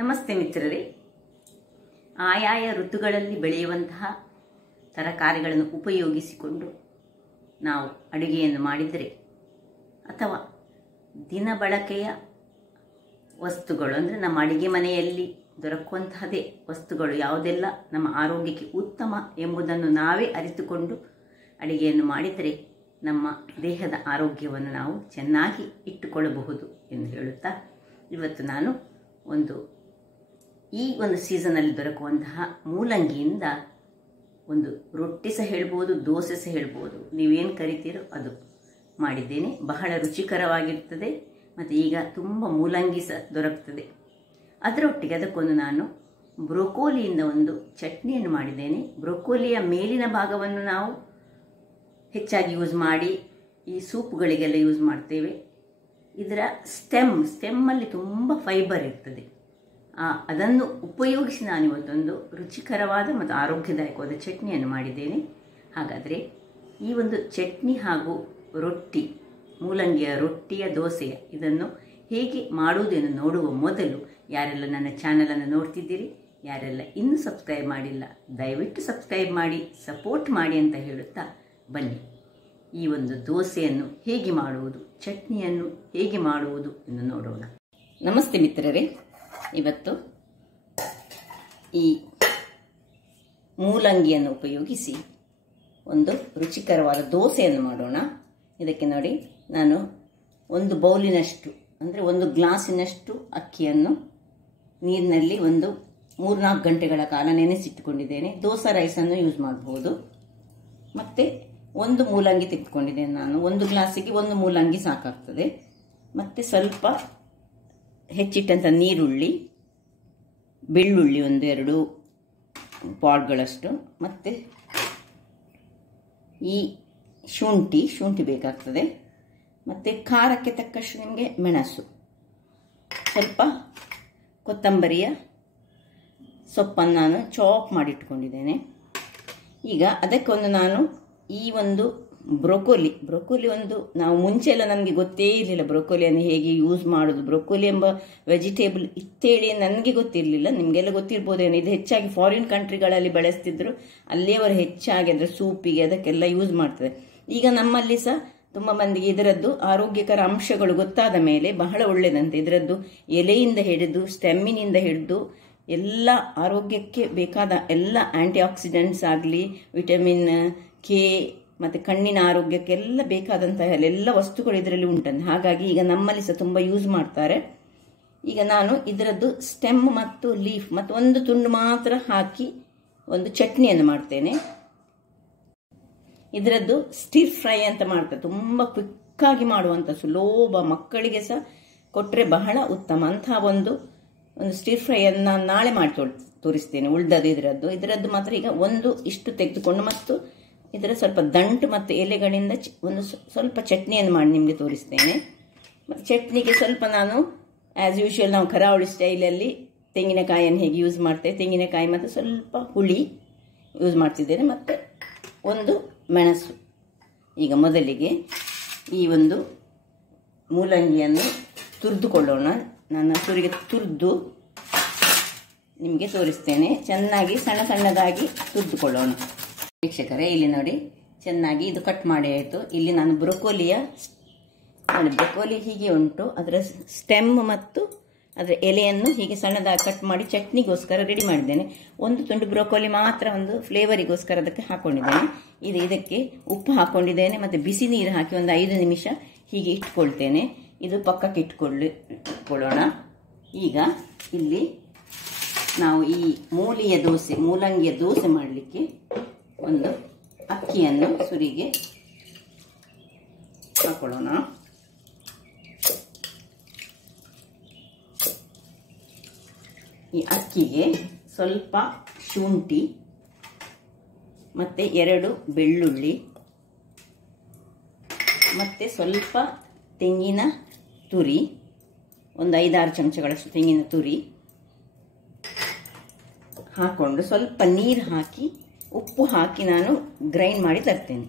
ನಮಸ್ತೆ ಮಿತ್ರರೇ. ಆಯಾಯ ಋತುಗಳಲ್ಲಿ ಬೆಳೆಯುವಂತಹ ತರಕಾರಿಗಳನ್ನು ಉಪಯೋಗಿಸಿಕೊಂಡು ನಾವು ಅಡುಗೆಯನ್ನು ಮಾಡಿದರೆ ಅಥವಾ ದಿನ ಬಳಕೆಯ ವಸ್ತುಗಳು ಅಂದರೆ ನಮ್ಮ ಅಡುಗೆ ಮನೆಯಲ್ಲಿ ದೊರಕುವಂತಹದೇ ವಸ್ತುಗಳು ಯಾವುದೆಲ್ಲ ನಮ್ಮ ಆರೋಗ್ಯಕ್ಕೆ ಉತ್ತಮ ಎಂಬುದನ್ನು ನಾವೇ ಅರಿತುಕೊಂಡು ಅಡುಗೆಯನ್ನು ಮಾಡಿದರೆ ನಮ್ಮ ದೇಹದ ಆರೋಗ್ಯವನ್ನು ನಾವು ಚೆನ್ನಾಗಿ ಇಟ್ಟುಕೊಳ್ಳಬಹುದು ಎಂದು ಹೇಳುತ್ತಾ ಇವತ್ತು ನಾನು ಈ ಒಂದು ಸೀಸನಲ್ಲಿ ದೊರಕುವಂತಹ ಮೂಲಂಗಿಯಿಂದ ಒಂದು ರೊಟ್ಟಿ ಸಹ ಹೇಳ್ಬೋದು, ದೋಸೆ ಸಹ ಹೇಳ್ಬೋದು, ನೀವೇನು ಕರಿತೀರೋ ಅದು ಮಾಡಿದ್ದೇನೆ. ಬಹಳ ರುಚಿಕರವಾಗಿರ್ತದೆ ಮತ್ತು ಈಗ ತುಂಬ ಮೂಲಂಗಿ ಸಹ ದೊರಕುತ್ತದೆ. ಅದರೊಟ್ಟಿಗೆ ಅದಕ್ಕೊಂದು ನಾನು ಬ್ರೊಕೋಲಿಯಿಂದ ಒಂದು ಚಟ್ನಿಯನ್ನು ಮಾಡಿದ್ದೇನೆ. ಬ್ರೊಕೋಲಿಯ ಮೇಲಿನ ಭಾಗವನ್ನು ನಾವು ಹೆಚ್ಚಾಗಿ ಯೂಸ್ ಮಾಡಿ ಈ ಸೂಪ್ಗಳಿಗೆಲ್ಲ ಯೂಸ್ ಮಾಡ್ತೇವೆ. ಇದರ ಸ್ಟೆಮ್ಮಲ್ಲಿ ತುಂಬ ಫೈಬರ್ ಇರ್ತದೆ. ಅದನ್ನು ಉಪಯೋಗಿಸಿ ನಾನಿವತ್ತೊಂದು ರುಚಿಕರವಾದ ಮತ್ತು ಆರೋಗ್ಯದಾಯಕವಾದ ಚಟ್ನಿಯನ್ನು ಮಾಡಿದ್ದೇನೆ. ಹಾಗಾದರೆ ಈ ಒಂದು ಚಟ್ನಿ ಹಾಗೂ ರೊಟ್ಟಿ, ಮೂಲಂಗಿಯ ರೊಟ್ಟಿಯ ದೋಸೆಯ ಇದನ್ನು ಹೇಗೆ ಮಾಡುವುದೆಂದು ನೋಡುವ ಮೊದಲು ಯಾರೆಲ್ಲ ನನ್ನ ಚಾನಲನ್ನು ನೋಡ್ತಿದ್ದೀರಿ, ಯಾರೆಲ್ಲ ಇನ್ನೂ ಸಬ್ಸ್ಕ್ರೈಬ್ ಮಾಡಿಲ್ಲ, ದಯವಿಟ್ಟು ಸಬ್ಸ್ಕ್ರೈಬ್ ಮಾಡಿ, ಸಪೋರ್ಟ್ ಮಾಡಿ ಅಂತ ಹೇಳುತ್ತಾ ಬನ್ನಿ ಈ ಒಂದು ದೋಸೆಯನ್ನು ಹೇಗೆ ಮಾಡುವುದು, ಚಟ್ನಿಯನ್ನು ಹೇಗೆ ಮಾಡುವುದು ಎಂದು ನೋಡೋಣ. ನಮಸ್ತೆ ಮಿತ್ರರೇ. ಇವತ್ತು ಈ ಮೂಲಂಗಿಯನ್ನು ಉಪಯೋಗಿಸಿ ಒಂದು ರುಚಿಕರವಾದ ದೋಸೆಯನ್ನು ಮಾಡೋಣ. ಇದಕ್ಕೆ ನೋಡಿ, ನಾನು ಒಂದು ಬೌಲಿನಷ್ಟು ಅಂದರೆ ಒಂದು ಗ್ಲಾಸಿನಷ್ಟು ಅಕ್ಕಿಯನ್ನು ನೀರಿನಲ್ಲಿ ಒಂದು 3-4 ಗಂಟೆಗಳ ಕಾಲ ನೆನೆಸಿಟ್ಟುಕೊಂಡಿದ್ದೇನೆ. ದೋಸೆ ರೈಸನ್ನು ಯೂಸ್ ಮಾಡಬಹುದು. ಮತ್ತು ಒಂದು ಮೂಲಂಗಿ ತೆಗೆದುಕೊಂಡಿದ್ದೇನೆ ನಾನು. ಒಂದು ಗ್ಲಾಸಿಗೆ ಒಂದು ಮೂಲಂಗಿ ಸಾಕಾಗ್ತದೆ. ಮತ್ತು ಸ್ವಲ್ಪ ಹೆಚ್ಚಿಟ್ಟಂಥ ನೀರುಳ್ಳಿ, ಬೆಳ್ಳುಳ್ಳಿ 1-2 ಪಾಡ್ಗಳಷ್ಟು, ಮತ್ತು ಈ ಶುಂಠಿ ಬೇಕಾಗ್ತದೆ. ಮತ್ತು ಖಾರಕ್ಕೆ ತಕ್ಕಷ್ಟು ನಿಮಗೆ ಮೆಣಸು, ಸ್ವಲ್ಪ ಕೊತ್ತಂಬರಿಯ ಸೊಪ್ಪನ್ನು ನಾನು ಚಾಪ್ ಮಾಡಿಟ್ಕೊಂಡಿದ್ದೇನೆ. ಈಗ ಅದಕ್ಕೊಂದು ನಾನು ಈ ಒಂದು ಬ್ರೊಕೋಲಿ ಒಂದು ನಾವು ಮುಂಚೆ ಎಲ್ಲ ನನಗೆ ಗೊತ್ತೇ ಇರಲಿಲ್ಲ ಬ್ರೊಕೋಲಿಯನ್ನು ಹೇಗೆ ಯೂಸ್ ಮಾಡೋದು. ಬ್ರೊಕೋಲಿ ಎಂಬ ವೆಜಿಟೇಬಲ್ ಇತ್ತೇಳಿ ನನಗೆ ಗೊತ್ತಿರಲಿಲ್ಲ, ನಿಮಗೆಲ್ಲ ಗೊತ್ತಿರ್ಬೋದೇನೋ. ಇದು ಹೆಚ್ಚಾಗಿ ಫಾರಿನ್ ಕಂಟ್ರಿಗಳಲ್ಲಿ ಬೆಳೆಸ್ತಿದ್ರು, ಅಲ್ಲೇ ಅವರು ಹೆಚ್ಚಾಗಿ ಅದರ ಸೂಪಿಗೆ ಅದಕ್ಕೆಲ್ಲ ಯೂಸ್ ಮಾಡ್ತಾರೆ. ಈಗ ನಮ್ಮಲ್ಲಿ ಸಹ ತುಂಬ ಮಂದಿಗೆ ಇದರದ್ದು ಆರೋಗ್ಯಕರ ಅಂಶಗಳು ಗೊತ್ತಾದ ಮೇಲೆ ಬಹಳ ಒಳ್ಳೆಯದಂತೆ. ಇದರದ್ದು ಎಲೆಯಿಂದ ಹಿಡಿದು ಸ್ಟೆಮ್ಮಿನಿಂದ ಹಿಡಿದು ಎಲ್ಲ ಆರೋಗ್ಯಕ್ಕೆ ಬೇಕಾದ ಎಲ್ಲ ಆಂಟಿ ಆಕ್ಸಿಡೆಂಟ್ಸ್ ಆಗಲಿ, ವಿಟಮಿನ್ ಕೆ ಮತ್ತು ಕಣ್ಣಿನ ಆರೋಗ್ಯಕ್ಕೆಲ್ಲ ಬೇಕಾದಂತಹ ಎಲ್ಲ ವಸ್ತುಗಳು ಇದರಲ್ಲಿ ಉಂಟಂತೆ. ಹಾಗಾಗಿ ಈಗ ನಮ್ಮಲ್ಲಿ ಸಹ ತುಂಬ ಯೂಸ್ ಮಾಡ್ತಾರೆ. ಈಗ ನಾನು ಇದರದ್ದು ಸ್ಟೆಮ್ ಮತ್ತು ಲೀಫ್ ಮತ್ತು ಒಂದು ತುಂಡು ಮಾತ್ರ ಹಾಕಿ ಒಂದು ಚಟ್ನಿಯನ್ನು ಮಾಡ್ತೇನೆ. ಇದರದ್ದು ಸ್ಟಿರ್ ಫ್ರೈ ಅಂತ ಮಾಡ್ತಾರೆ, ತುಂಬ ಕ್ವಿಕ್ಕಾಗಿ ಮಾಡುವಂಥ ಸುಲಭ, ಮಕ್ಕಳಿಗೆ ಸಹ ಕೊಟ್ಟರೆ ಬಹಳ ಉತ್ತಮ. ಅಂತಹ ಒಂದು ಸ್ಟಿರ್ ಫ್ರೈಯನ್ನು ನಾನು ನಾಳೆ ಮಾಡಿ ತೋರಿಸ್ತೇನೆ. ಉಳ್ದದ್ದು ಇದರದ್ದು ಮಾತ್ರ ಈಗ ಇಷ್ಟು ತೆಗೆದುಕೊಂಡು ಮತ್ತು ಇದರ ಸ್ವಲ್ಪ ದಂಟು ಮತ್ತು ಎಲೆಗಳಿಂದ ಒಂದು ಸ್ವಲ್ಪ ಚಟ್ನಿಯನ್ನು ಮಾಡಿ ನಿಮಗೆ ತೋರಿಸ್ತೇನೆ. ಮತ್ತು ಚಟ್ನಿಗೆ ಸ್ವಲ್ಪ ನಾನು ಆ್ಯಸ್ ಯೂಶುವಲ್ ನಾವು ಕರಾವಳಿ ಸ್ಟೈಲಲ್ಲಿ ತೆಂಗಿನಕಾಯಿಯನ್ನು ಹೇಗೆ ಯೂಸ್ ಮಾಡ್ತೇವೆ, ತೆಂಗಿನಕಾಯಿ ಮತ್ತು ಸ್ವಲ್ಪ ಹುಳಿ ಯೂಸ್ ಮಾಡ್ತಿದ್ದೇನೆ, ಮತ್ತು ಒಂದು ಮೆಣಸು. ಈಗ ಮೊದಲಿಗೆ ಈ ಒಂದು ಮೂಲಂಗಿಯನ್ನು ತುರಿದುಕೊಳ್ಳೋಣ. ನಾನು ತುರಿದು ನಿಮಗೆ ತೋರಿಸ್ತೇನೆ. ಚೆನ್ನಾಗಿ ಸಣ್ಣದಾಗಿ ತುರಿದುಕೊಳ್ಳೋಣ. ವೀಕ್ಷಕರೇ, ಇಲ್ಲಿ ನೋಡಿ, ಚೆನ್ನಾಗಿ ಇದು ಕಟ್ ಮಾಡಿ ಆಯಿತು. ಇಲ್ಲಿ ನಾನು ಬ್ರೊಕೋಲಿ ಹೀಗೆ ಉಂಟು, ಅದರ ಸ್ಟೆಮ್ ಮತ್ತು ಅದರ ಎಲೆಯನ್ನು ಹೀಗೆ ಸಣ್ಣದಾಗಿ ಕಟ್ ಮಾಡಿ ಚಟ್ನಿಗೋಸ್ಕರ ರೆಡಿ ಮಾಡಿದ್ದೇನೆ. ಒಂದು ತುಂಡು ಬ್ರೊಕೋಲಿ ಮಾತ್ರ ಒಂದು ಫ್ಲೇವರಿಗೋಸ್ಕರ ಅದಕ್ಕೆ ಹಾಕೊಂಡಿದ್ದೇನೆ. ಇದಕ್ಕೆ ಉಪ್ಪು ಹಾಕೊಂಡಿದ್ದೇನೆ ಮತ್ತು ಬಿಸಿ ನೀರು ಹಾಕಿ ಒಂದು 5 ನಿಮಿಷ ಹೀಗೆ ಇಟ್ಕೊಳ್ತೇನೆ. ಇದು ಪಕ್ಕಕ್ಕೆ ಇಟ್ಕೊಳ್ಳೋಣ. ಈಗ ಇಲ್ಲಿ ನಾವು ಈ ಮೂಲಂಗಿಯ ದೋಸೆ ಮಾಡಲಿಕ್ಕೆ ಒಂದು ಅಕ್ಕಿಯನ್ನು ಸುರಿಗೆ ಹಾಕೊಳ್ಳೋಣ. ಈ ಅಕ್ಕಿಗೆ ಸ್ವಲ್ಪ ಶುಂಠಿ ಮತ್ತು 2 ಬೆಳ್ಳುಳ್ಳಿ ಮತ್ತು ಸ್ವಲ್ಪ ತೆಂಗಿನ ತುರಿ, ಒಂದು 5-6 ಚಮಚಗಳಷ್ಟು ತೆಂಗಿನ ತುರಿ ಹಾಕ್ಕೊಂಡು ಸ್ವಲ್ಪ ನೀರು ಹಾಕಿ ಉಪ್ಪು ಹಾಕಿ ನಾನು ಗ್ರೈಂಡ್ ಮಾಡಿ ತರ್ತೇನೆ.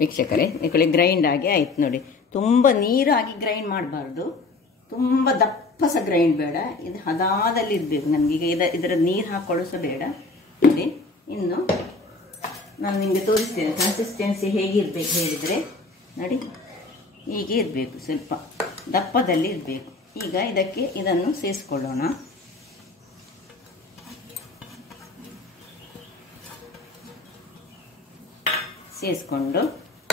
ವೀಕ್ಷಕರೇ, ಈ ಕಡೆ ಗ್ರೈಂಡ್ ಆಗಿ ಆಯ್ತು ನೋಡಿ. ತುಂಬ ನೀರಾಗಿ ಗ್ರೈಂಡ್ ಮಾಡಬಾರ್ದು, ತುಂಬ ದಪ್ಪ ಸಹ ಗ್ರೈಂಡ್ ಬೇಡ, ಇದು ಹದಾದಲ್ಲಿ ಇರಬೇಕು ನಮಗೀಗ. ಇದರ ನೀರು ಹಾಕೊಳ್ಳೋ ಸಹ ಬೇಡ. ನೋಡಿ, ಇನ್ನು ನಾನು ನಿಮಗೆ ತೋರಿಸ್ತೇನೆ ಕನ್ಸಿಸ್ಟೆನ್ಸಿ ಹೇಗಿರಬೇಕು ಹೇಳಿದರೆ. ನೋಡಿ, ಹೀಗೆ ಇರಬೇಕು, ಸ್ವಲ್ಪ ದಪ್ಪದಲ್ಲಿ ಇರಬೇಕು. ಈಗ ಇದಕ್ಕೆ ಇದನ್ನು ಸೇರಿಸ್ಕೊಳ್ಳೋಣ. ಸೇರಿಸ್ಕೊಂಡು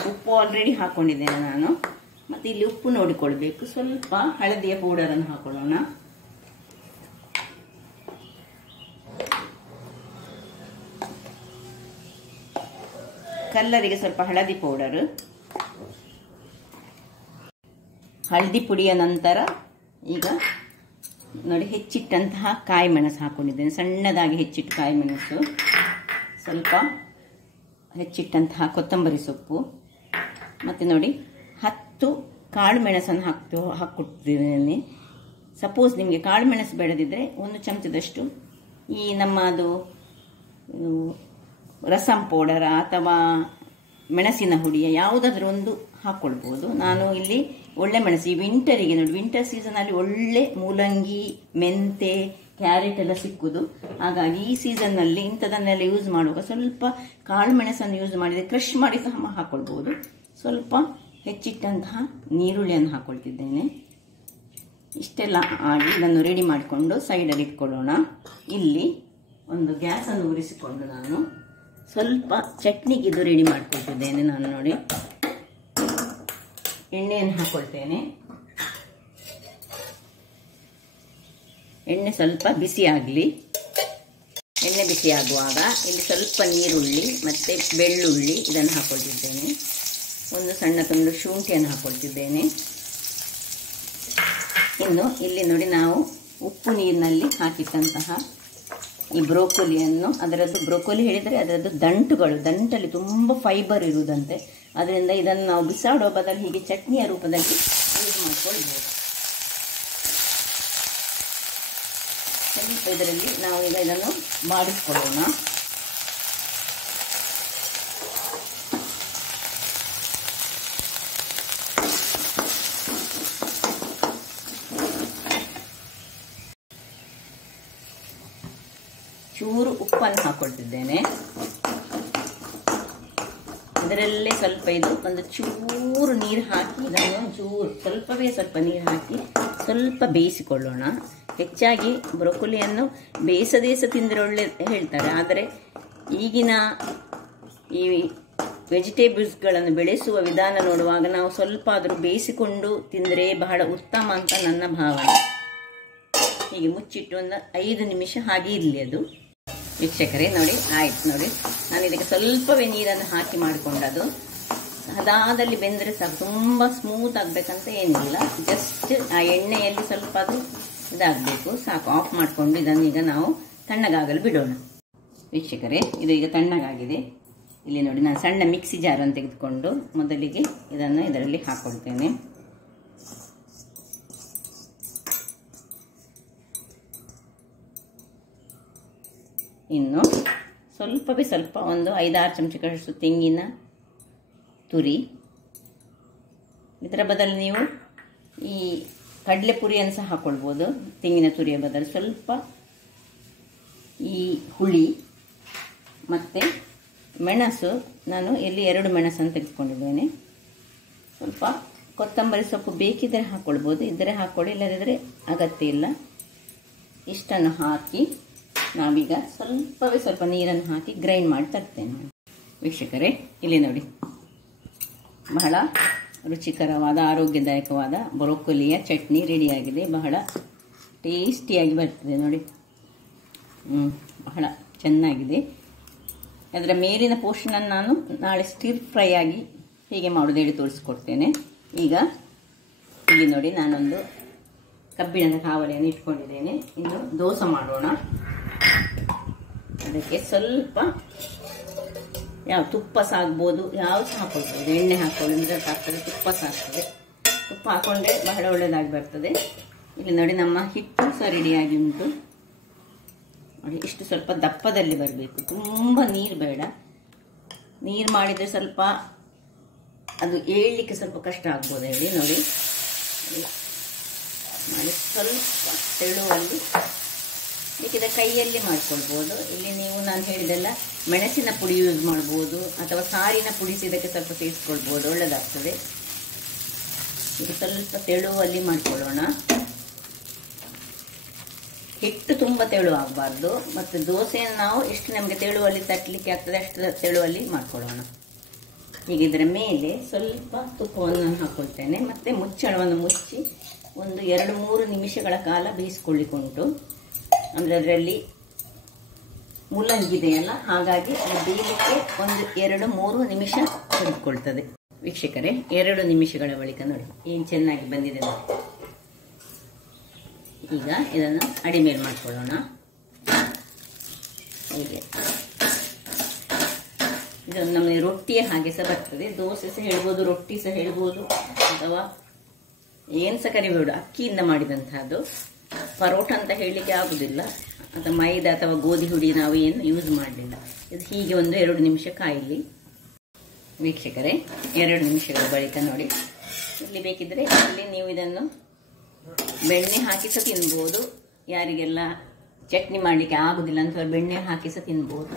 ಉಪ್ಪು ಆಲ್ರೆಡಿ ಹಾಕ್ಕೊಂಡಿದ್ದೇನೆ ನಾನು. ಮತ್ತು ಇಲ್ಲಿ ಉಪ್ಪು ನೋಡಿಕೊಳ್ಬೇಕು. ಸ್ವಲ್ಪ ಹಳದಿಯ ಪೌಡರನ್ನು ಹಾಕೊಳ್ಳೋಣ. ಕಲ್ಲರಿಗೆ ಸ್ವಲ್ಪ ಹಳದಿ ಪೌಡರ್, ಹಳದಿ ಪುಡಿಯ ನಂತರ ಈಗ ನೋಡಿ ಹೆಚ್ಚಿಟ್ಟಂತಹ ಕಾಯಿ ಮೆಣಸು ಹಾಕೊಂಡಿದ್ದೇನೆ. ಸಣ್ಣದಾಗಿ ಹೆಚ್ಚಿಟ್ಟು ಕಾಯಿ ಮೆಣಸು, ಸ್ವಲ್ಪ ಹೆಚ್ಚಿಟ್ಟಂತಹ ಕೊತ್ತಂಬರಿ ಸೊಪ್ಪು, ಮತ್ತು ನೋಡಿ 10 ಕಾಳು ಮೆಣಸನ್ನು ಹಾಕ್ಕೊಟ್ಟಿದ್ದೇನೆ. ಸಪೋಸ್ ನಿಮಗೆ ಕಾಳು ಮೆಣಸು ಬೇಡದಿದ್ದರೆ 1 ಚಮಚದಷ್ಟು ಈ ನಮ್ಮದು ರಸಂ ಪೌಡರ್ ಅಥವಾ ಮೆಣಸಿನ ಹುಡಿಯ ಯಾವುದಾದ್ರೂ ಒಂದು ಹಾಕ್ಕೊಳ್ಬೋದು. ನಾನು ಇಲ್ಲಿ ಒಳ್ಳೆ ಮೆಣಸು, ಈ ವಿಂಟರಿಗೆ ನೋಡಿ, ವಿಂಟರ್ ಸೀಸನಲ್ಲಿ ಒಳ್ಳೆ ಮೂಲಂಗಿ, ಮೆಂತೆ, ಕ್ಯಾರೆಟ್ ಎಲ್ಲ ಸಿಕ್ಕುದು. ಹಾಗಾಗಿ ಈ ಸೀಸನ್ನಲ್ಲಿ ಇಂಥದನ್ನೆಲ್ಲ ಯೂಸ್ ಮಾಡುವಾಗ ಸ್ವಲ್ಪ ಕಾಳು ಮೆಣಸನ್ನು ಯೂಸ್ ಮಾಡಿದರೆ ಕ್ರಷ್ ಮಾಡಿ ಸಹ ಹಾಕ್ಕೊಳ್ಬೋದು. ಸ್ವಲ್ಪ ಹೆಚ್ಚಿಟ್ಟಂತಹ ನೀರುಳ್ಳಿಯನ್ನು ಹಾಕ್ಕೊಳ್ತಿದ್ದೇನೆ. ಇಷ್ಟೆಲ್ಲ ಆಗಿ ಇದನ್ನು ರೆಡಿ ಮಾಡಿಕೊಂಡು ಸೈಡಲ್ಲಿ ಇಟ್ಕೊಳ್ಳೋಣ. ಇಲ್ಲಿ ಒಂದು ಗ್ಯಾಸನ್ನು ಉರಿಸಿಕೊಂಡು ನಾನು ಸ್ವಲ್ಪ ಚಟ್ನಿಗೆ ಇದು ರೆಡಿ ಮಾಡ್ಕೊಳ್ತಿದ್ದೇನೆ. ನಾನು ನೋಡಿ ಎಣ್ಣೆಯನ್ನು ಹಾಕ್ಕೊಳ್ತೇನೆ. ಎಣ್ಣೆ ಸ್ವಲ್ಪ ಬಿಸಿ ಆಗಲಿ. ಎಣ್ಣೆ ಬಿಸಿ ಆಗುವಾಗ ಇಲ್ಲಿ ಸ್ವಲ್ಪ ನೀರುಳ್ಳಿ ಮತ್ತು ಬೆಳ್ಳುಳ್ಳಿ ಇದನ್ನು ಹಾಕ್ಕೊಳ್ತಿದ್ದೇನೆ. ಒಂದು ಸಣ್ಣ ತುಂಡು ಶುಂಠಿಯನ್ನು ಹಾಕ್ಕೊಳ್ತಿದ್ದೇನೆ. ಇನ್ನು ಇಲ್ಲಿ ನೋಡಿ ನಾವು ಉಪ್ಪು ನೀರಿನಲ್ಲಿ ಹಾಕಿಟ್ಟಂತಹ ಈ ಬ್ರೋಕೊಲಿಯನ್ನು, ಅದರದ್ದು ಬ್ರೋಕೊಲಿ ಹೇಳಿದರೆ ಅದರದ್ದು ದಂಟಲ್ಲಿ ತುಂಬ ಫೈಬರ್ ಇರುವುದಂತೆ. ಅದರಿಂದ ಇದನ್ನು ನಾವು ಬಿಸಾಡುವ ಬದಲು ಹೀಗೆ ಚಟ್ನಿಯ ರೂಪದಲ್ಲಿ ಯೂಸ್ ಮಾಡಿಕೊಳ್ಬೋದು. ಸ್ವಲ್ಪ ಇದರಲ್ಲಿ ನಾವು ಈಗ ಇದನ್ನು ಮಾಡಿಸ್ಕೊಳ್ಳೋಣ. ಚೂರು ಉಪ್ಪನ್ನು ಹಾಕ್ಕೊಳ್ತಿದ್ದೇನೆ. ಇದರಲ್ಲೇ ಸ್ವಲ್ಪ ಇದು ಒಂದು ಚೂರು ನೀರು ಹಾಕಿ ಇದನ್ನು ಸ್ವಲ್ಪವೇ ಸ್ವಲ್ಪ ನೀರು ಹಾಕಿ ಸ್ವಲ್ಪ ಬೇಯಿಸಿಕೊಳ್ಳೋಣ. ಹೆಚ್ಚಾಗಿ ಬ್ರೊಕೊಲಿಯನ್ನು ಬೇಯಿಸದೇ ತಿಂದರೆ ಒಳ್ಳೆ ಹೇಳ್ತಾರೆ. ಆದರೆ ಈಗಿನ ಈ ವೆಜಿಟೇಬಲ್ಸ್ಗಳನ್ನು ಬೆಳೆಸುವ ವಿಧಾನ ನೋಡುವಾಗ ನಾವು ಸ್ವಲ್ಪ ಆದರೂ ಬೇಯಿಸಿಕೊಂಡು ತಿಂದರೆ ಬಹಳ ಉತ್ತಮ ಅಂತ ನನ್ನ ಭಾವನೆ. ಹೀಗೆ ಮುಚ್ಚಿಟ್ಟು ಒಂದು 5 ನಿಮಿಷ ಹಾಗೆ ಇರಲಿ ಅದು. ವೀಕ್ಷಕರೇ ನೋಡಿ, ಆಯ್ತು ನೋಡಿ, ನಾನು ಇದಕ್ಕೆ ಸ್ವಲ್ಪವೇ ನೀರನ್ನು ಹಾಕಿ ಮಾಡಿಕೊಂಡದು. ಹದಾದಲ್ಲಿ ಬೆಂದರೆ ಸಾಕು, ತುಂಬ ಸ್ಮೂತ್ ಆಗಬೇಕಂತ ಏನಿಲ್ಲ. ಜಸ್ಟ್ ಆ ಎಣ್ಣೆಯಲ್ಲಿ ಸ್ವಲ್ಪ ಅದು ಇದಾಗಬೇಕು, ಸಾಕು. ಆಫ್ ಮಾಡಿಕೊಂಡು ಇದನ್ನು ಈಗ ನಾವು ತಣ್ಣಗಾಗಲು ಬಿಡೋಣ. ವೀಕ್ಷಕರೇ, ಇದು ಈಗ ತಣ್ಣಗಾಗಿದೆ. ಇಲ್ಲಿ ನೋಡಿ, ನಾನು ಸಣ್ಣ ಮಿಕ್ಸಿ ಜಾರನ್ನು ತೆಗೆದುಕೊಂಡು ಮೊದಲಿಗೆ ಇದನ್ನು ಇದರಲ್ಲಿ ಹಾಕ್ಕೊಳ್ತೇನೆ. ಇನ್ನು ಸ್ವಲ್ಪವೇ ಸ್ವಲ್ಪ ಒಂದು 5-6 ಚಮಚಗಳಷ್ಟು ತೆಂಗಿನ ತುರಿ. ಇದರ ಬದಲು ನೀವು ಈ ಕಡಲೆ ಪುರಿಯನ್ನು ಸಹ ಹಾಕ್ಕೊಳ್ಬೋದು. ತೆಂಗಿನ ತುರಿಯ ಬದಲು ಸ್ವಲ್ಪ ಈ ಹುಳಿ ಮತ್ತು ಮೆಣಸು. ನಾನು ಇಲ್ಲಿ 2 ಮೆಣಸನ್ನು ತೆಗೆದುಕೊಂಡಿದ್ದೇನೆ. ಸ್ವಲ್ಪ ಕೊತ್ತಂಬರಿ ಸೊಪ್ಪು ಬೇಕಿದ್ದರೆ ಹಾಕ್ಕೊಳ್ಬೋದು, ಇದ್ದರೆ ಹಾಕ್ಕೊಳ್ಳಿ, ಇಲ್ಲದಿದ್ದರೆ ಅಗತ್ಯ ಇಲ್ಲ. ಇಷ್ಟನ್ನು ಹಾಕಿ ನಾವೀಗ ಸ್ವಲ್ಪವೇ ಸ್ವಲ್ಪ ನೀರನ್ನು ಹಾಕಿ ಗ್ರೈಂಡ್ ಮಾಡಿ ತರ್ತೇನೆ. ವೀಕ್ಷಕರೇ, ಇಲ್ಲಿ ನೋಡಿ, ಬಹಳ ರುಚಿಕರವಾದ ಆರೋಗ್ಯದಾಯಕವಾದ ಬ್ರೊಕೊಲಿಯ ಚಟ್ನಿ ರೆಡಿಯಾಗಿದೆ. ಬಹಳ ಟೇಸ್ಟಿಯಾಗಿ ಬರ್ತದೆ ನೋಡಿ, ಬಹಳ ಚೆನ್ನಾಗಿದೆ. ಅದರ ಮೇಲಿನ ಪೋರ್ಷನನ್ನು ನಾನು ನಾಳೆ ಸ್ಟಿರ್ ಫ್ರೈ ಆಗಿ ಹೇಗೆ ಮಾಡೋದು ಹೇಳಿ ತೋರಿಸ್ಕೊಡ್ತೇನೆ. ಈಗ ಇಲ್ಲಿ ನೋಡಿ, ನಾನೊಂದು ಕಬ್ಬಿಣದ ಕಾವಲಿಯನ್ನು ಇಟ್ಕೊಂಡಿದ್ದೇನೆ. ಇನ್ನು ದೋಸೆ ಮಾಡೋಣ. ಅದಕ್ಕೆ ಸ್ವಲ್ಪ ತುಪ್ಪ ಸಾಕ್ಬೋದು, ಯಾವುದು ಹಾಕೊಳ್ಬೋದು. ಎಣ್ಣೆ ಹಾಕೊಳ್ಳೋದ್ರೆ ಸಾಕ್ತದೆ, ತುಪ್ಪ ಸಾಕ್ತದೆ. ತುಪ್ಪ ಹಾಕೊಂಡ್ರೆ ಬಹಳ ಒಳ್ಳೆಯದಾಗಿ ಬರ್ತದೆ. ಇಲ್ಲಿ ನೋಡಿ, ನಮ್ಮ ಹಿಟ್ಟು ಸಹ ರೆಡಿಯಾಗಿ ಉಂಟು ನೋಡಿ. ಇಷ್ಟು ಸ್ವಲ್ಪ ದಪ್ಪದಲ್ಲಿ ಬರಬೇಕು, ತುಂಬ ನೀರು ಬೇಡ. ನೀರು ಮಾಡಿದರೆ ಸ್ವಲ್ಪ ಅದು ಏಳಲಿಕ್ಕೆ ಸ್ವಲ್ಪ ಕಷ್ಟ ಆಗ್ಬೋದು ಹೇಳಿ ನೋಡಿ. ಮಾಡಿ ಸ್ವಲ್ಪ ತೆಳುವಲ್ಲಿ ಬೇಕಿದ್ರೆ ಕೈಯಲ್ಲಿ ಮಾಡ್ಕೊಳ್ಬೋದು. ಇಲ್ಲಿ ನೀವು ನಾನು ಹೇಳಿದೆಲ್ಲ ಮೆಣಸಿನ ಪುಡಿ ಯೂಸ್ ಮಾಡ್ಬೋದು ಅಥವಾ ಸಾರಿನ ಪುಡಿಸಿ ಇದಕ್ಕೆ ಸ್ವಲ್ಪ ಸೇರಿಸ್ಕೊಳ್ಬೋದು, ಒಳ್ಳೆಯದಾಗ್ತದೆ. ಇದು ಸ್ವಲ್ಪ ತೆಳುವಲ್ಲಿ ಮಾಡ್ಕೊಳ್ಳೋಣ. ಹಿಟ್ಟು ತುಂಬ ತೆಳು ಆಗಬಾರ್ದು. ಮತ್ತು ದೋಸೆಯನ್ನು ನಾವು ಎಷ್ಟು ನಮಗೆ ತೆಳುವಲ್ಲಿ ತಟ್ಟಲಿಕ್ಕೆ ಆಗ್ತದೆ ಅಷ್ಟು ತೆಳುವಲ್ಲಿ ಮಾಡ್ಕೊಳ್ಳೋಣ. ಈಗ ಇದರ ಮೇಲೆ ಸ್ವಲ್ಪ ತುಪ್ಪವನ್ನು ಹಾಕೊಳ್ತೇನೆ. ಮತ್ತು ಮುಚ್ಚಳವನ್ನು ಮುಚ್ಚಿ ಒಂದು 2-3 ನಿಮಿಷಗಳ ಕಾಲ ಬೇಯಿಸ್ಕೊಳ್ಳಿಕ್ಕುಂಟು. ಅಂದರೆ ಅದರಲ್ಲಿ ಮುಲ್ಲಂಗಿದೆಯಲ್ಲ, ಹಾಗಾಗಿ ಬೇಯಲಿಕ್ಕೆ ಒಂದು 2-3 ನಿಮಿಷ ತೆಗೆದುಕೊಳ್ತದೆ. ವೀಕ್ಷಕರೇ, 2 ನಿಮಿಷಗಳ ಬಳಿಕ ನೋಡಿ ಏನು ಚೆನ್ನಾಗಿ ಬಂದಿದೆ ನೋಡಿ. ಈಗ ಇದನ್ನು ಅಡಿಮೇಲೆ ಮಾಡ್ಕೊಳ್ಳೋಣ. ಹೀಗೆ ಇದನ್ನು ನಮಗೆ ರೊಟ್ಟಿಯ ಹಾಗೆ ಸಹ ಬರ್ತದೆ. ದೋಸೆ ಸಹ ಹೇಳ್ಬೋದು, ರೊಟ್ಟಿ ಸಹ ಹೇಳ್ಬೋದು, ಅಥವಾ ಏನು ಸಹ ಕರಿಬೇಡ. ಅಕ್ಕಿಯಿಂದ ಮಾಡಿದಂತಹದ್ದು, ಪರೋಟ ಅಂತ ಹೇಳಲಿಕ್ಕೆ ಆಗುದಿಲ್ಲ. ಅಥವಾ ಮೈದಾ ಅಥವಾ ಗೋಧಿ ಹುಡಿ ನಾವು ಏನು ಯೂಸ್ ಮಾಡಲಿಲ್ಲ. ಇದು ಹೀಗೆ ಒಂದು 2 ನಿಮಿಷ ಕಾಯಲಿ. ವೀಕ್ಷಕರೇ, 2 ನಿಮಿಷಗಳ ಬಳಿಕ ನೋಡಿ, ಇಲ್ಲಿ ಬೇಕಿದ್ರೆ ಇಲ್ಲಿ ನೀವು ಇದನ್ನು ಬೆಣ್ಣೆ ಹಾಕಿ ಸಹ ತಿನ್ಬೋದು. ಯಾರಿಗೆಲ್ಲ ಚಟ್ನಿ ಮಾಡಲಿಕ್ಕೆ ಆಗುದಿಲ್ಲ ಅಂತ ಬೆಣ್ಣೆ ಹಾಕಿ ಸಹ ತಿನ್ಬೋದು,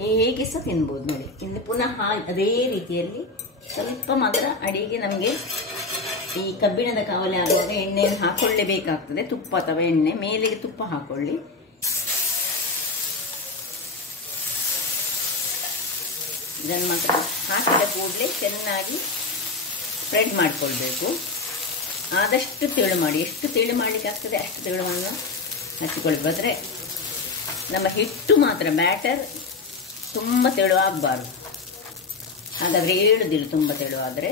ಹೇಗೆ ಸಹ ತಿನ್ಬೋದು. ನೋಡಿ, ಇನ್ನು ಪುನಃ ಅದೇ ರೀತಿಯಲ್ಲಿ ಸ್ವಲ್ಪ ಮಾತ್ರ ಅಡಿಗೆ ನಮಗೆ ಈ ಕಬ್ಬಿಣದ ಕಾವಲಿ ಆಗುವಾಗ ಎಣ್ಣೆಯನ್ನು ಹಾಕೊಳ್ಳೇಬೇಕಾಗ್ತದೆ. ತುಪ್ಪ ಅಥವಾ ಎಣ್ಣೆ, ಮೇಲೆಗೆ ತುಪ್ಪ ಹಾಕೊಳ್ಳಿ. ಇದನ್ನು ಮಾತ್ರ ಹಾಕಿದ ಕೂಡಲೇ ಚೆನ್ನಾಗಿ ಸ್ಪ್ರೆಡ್ ಮಾಡಿಕೊಳ್ಬೇಕು. ಆದಷ್ಟು ತೆಳು ಮಾಡಿ, ಎಷ್ಟು ತೆಳು ಮಾಡಲಿಕ್ಕೆ ಆಗ್ತದೆ ಅಷ್ಟು ತೆಳುವನ್ನು ಹಚ್ಚಿಕೊಳ್ಬೇಕಾದ್ರೆ ನಮ್ಮ ಹಿಟ್ಟು ಮಾತ್ರ ಬ್ಯಾಟರ್ ತುಂಬ ತೆಳು ಆಗಬಾರ್ದು. ಹಾಗಾದರೆ ಏಳುದಿಲ್ಲ. ತುಂಬ ತೆಳು ಆದರೆ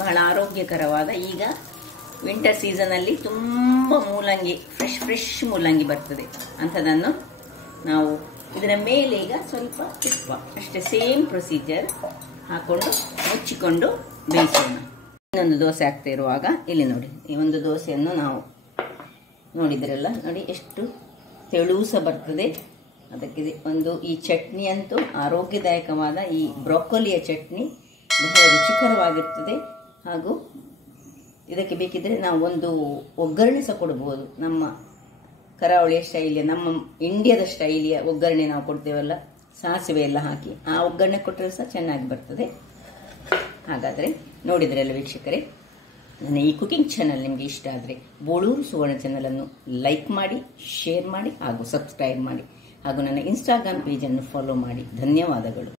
ಬಹಳ ಆರೋಗ್ಯಕರವಾದ, ಈಗ ವಿಂಟರ್ ಸೀಸನಲ್ಲಿ ತುಂಬ ಮೂಲಂಗಿ, ಫ್ರೆಶ್ ಮೂಲಂಗಿ ಬರ್ತದೆ. ಅಂಥದ್ದನ್ನು ನಾವು ಇದರ ಮೇಲೆ ಈಗ ಸ್ವಲ್ಪ ತುಪ್ಪ ಅಷ್ಟೇ, ಸೇಮ್ ಪ್ರೊಸೀಜರ್ ಹಾಕ್ಕೊಂಡು ಮುಚ್ಚಿಕೊಂಡು ಬೇಯಿಸೋಣ. ಇನ್ನೊಂದು ದೋಸೆ ಆಗ್ತಾ ಇರುವಾಗ ಇಲ್ಲಿ ನೋಡಿ, ಈ ಒಂದು ದೋಸೆಯನ್ನು ನಾವು ನೋಡಿದ್ರಲ್ಲ ನೋಡಿ, ಎಷ್ಟು ತೆಳು ಸಹ ಬರ್ತದೆ. ಅದಕ್ಕೆ ಒಂದು ಈ ಚಟ್ನಿ ಅಂತೂ ಆರೋಗ್ಯದಾಯಕವಾದ ಈ ಬ್ರೊಕೊಲಿಯ ಚಟ್ನಿ ಬಹಳ ರುಚಿಕರವಾಗಿರ್ತದೆ. ಹಾಗೂ ಇದಕ್ಕೆ ಬೇಕಿದ್ರೆ ನಾವು ಒಂದು ಒಗ್ಗರಣೆ ಸಹ ಕೊಡ್ಬೋದು. ನಮ್ಮ ಕರಾವಳಿಯ ಶೈಲಿಯ, ನಮ್ಮ ಇಂಡಿಯಾದ ಶೈಲಿಯ ಒಗ್ಗರಣೆ ನಾವು ಕೊಡ್ತೇವಲ್ಲ, ಸಾಸಿವೆ ಎಲ್ಲ ಹಾಕಿ ಆ ಒಗ್ಗರಣೆ ಕೊಟ್ಟರೆ ಸಹ ಚೆನ್ನಾಗಿ ಬರ್ತದೆ. ಹಾಗಾದರೆ ನೋಡಿದ್ರಲ್ಲ ವೀಕ್ಷಕರೇ, ನನ್ನ ಈ ಕುಕಿಂಗ್ ಚಾನಲ್ ನಿಮಗೆ ಇಷ್ಟ ಆದರೆ ಬೋಳೂರು ಸುವರ್ಣ ಚಾನಲನ್ನು ಲೈಕ್ ಮಾಡಿ, ಶೇರ್ ಮಾಡಿ ಹಾಗೂ ಸಬ್ಸ್ಕ್ರೈಬ್ ಮಾಡಿ. ಹಾಗೂ ನನ್ನ ಇನ್ಸ್ಟಾಗ್ರಾಮ್ ಪೇಜನ್ನು ಫಾಲೋ ಮಾಡಿ. ಧನ್ಯವಾದಗಳು.